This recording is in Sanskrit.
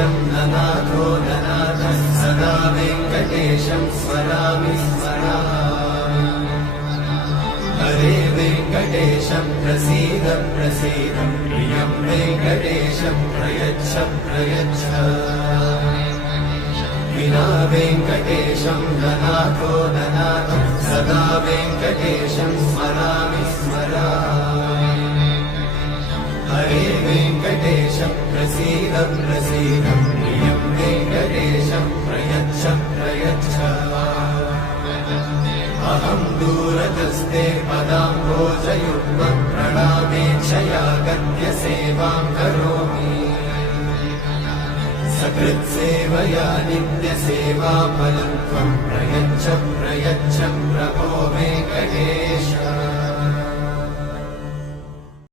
वेङ्कटेशं ननाथो ननाथः सदा वेङ्कटेशं स्मरामि स्मरामि हरे वेङ्कटेशं प्रसीद प्रसीद प्रियं वेङ्कटेशं प्रयच्छ प्रयच्छ विना वेङ्कटेशं ननाथो ननाथः सदा वेङ्कटेशं स्मरामि स्मरामि हरे वेङ्कटेशं प्रसीद प्रसीद प्रियं वेङ्कटेशं प्रयच्छ प्रयच्छ अहं दूरतस्ते पदाम्भोजयुग्मं प्रणामेच्छया गद्यसेवां करोमि सकृत्सेवया नित्यसेवाफलं त्वं प्रयच्छ प्रयच्छ प्रभो वेङ्कटेश